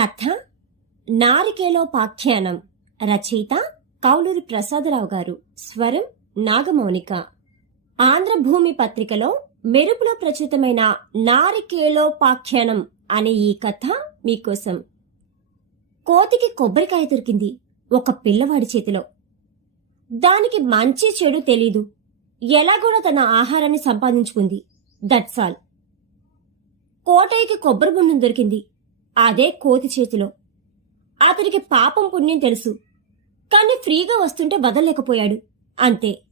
కథ నారికేలోపాఖ్యానం. రచయిత కౌలూరి ప్రసాదరావు గారు. స్వరం నాగమౌనిక. ఆంధ్రభూమి పత్రికలో మెరుపులో ప్రచురితమైన నారికేలోపాఖ్యానం అనే ఈ కథ మీకోసం. కోతికి కొబ్బరికాయ దొరికింది ఒక పిల్లవాడి చేతిలో. దానికి మంచి చెడు తెలీదు. ఎలాగోలా తన ఆహారాన్ని సంపాదించుకుంది. That's all. కోటయ్యకి కొబ్బరి బొండం దొరికింది అదే కోతి చేతిలో. అతనికి పాపం పుణ్యం తెలుసు, కాని ఫ్రీగా వస్తుంటే వదలలేకపోయాడు. అంతే.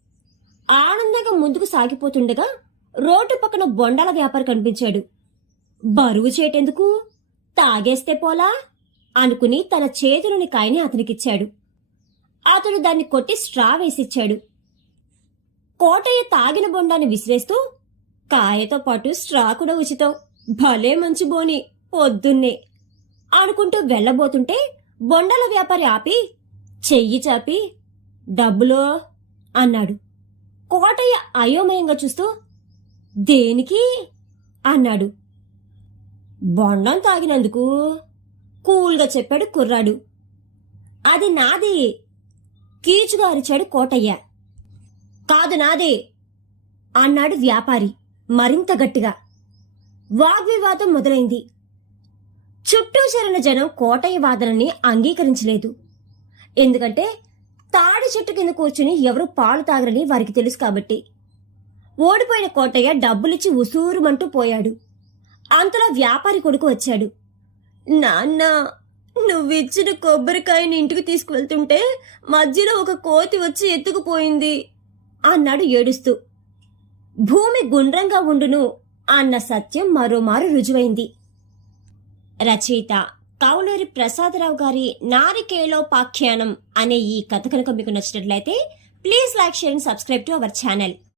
ఆనందంగా ముందుకు సాగిపోతుండగా రోడ్డు పక్కన బొండాల వ్యాపారి కనిపించాడు. బరువు చేటెందుకు, తాగేస్తే పోలా అనుకుని తన చేతిలోని కాయని అతనికిచ్చాడు. అతడు దాన్ని కొట్టి స్ట్రా వేసిచ్చాడు. కోటయ్య తాగిన బొండాన్ని విసిరేస్తూ, కాయతో పాటు స్ట్రా కూడా ఉచితం, భలే మంచి బోని పొద్దున్నే అనుకుంటూ వెళ్లబోతుంటే బొండాల వ్యాపారి ఆపి చెయ్యి చాపి డబ్బులో అన్నాడు. కోటయ్య అయోమయంగా చూస్తూ దేనికి అన్నాడు. బొండం తాగినందుకు కూల్గా చెప్పాడు కుర్రాడు. అది నాది కీచుగా అరిచాడు కోటయ్య. కాదు నాదే అన్నాడు వ్యాపారి మరింత గట్టిగా. వాగ్వివాదం మొదలైంది. చుట్టూ చేరిన జనం కోటయ్య వాదనని అంగీకరించలేదు. ఎందుకంటే తాడి చెట్టు కింద కూర్చుని ఎవరు పాలు తాగరని వారికి తెలుసు కాబట్టి. ఓడిపోయిన కోటయ్య డబ్బులిచ్చి ఉసూరుమంటూ పోయాడు. అంతలో వ్యాపారి కొడుకు వచ్చాడు. నాన్న, నువ్విచ్చిన కొబ్బరికాయని ఇంటికి తీసుకువెళ్తుంటే మధ్యలో ఒక కోతి వచ్చి ఎత్తుకుపోయింది అన్నాడు ఏడుస్తూ. భూమి గుండ్రంగా ఉండును అన్న సత్యం మరోమారు రుజువైంది. రచయిత కౌలూరి ప్రసాదరావు గారి నారికేలోపాఖ్యానం అనే ఈ కథ కనుక మీకు నచ్చినట్లయితే please like, share and subscribe to our channel.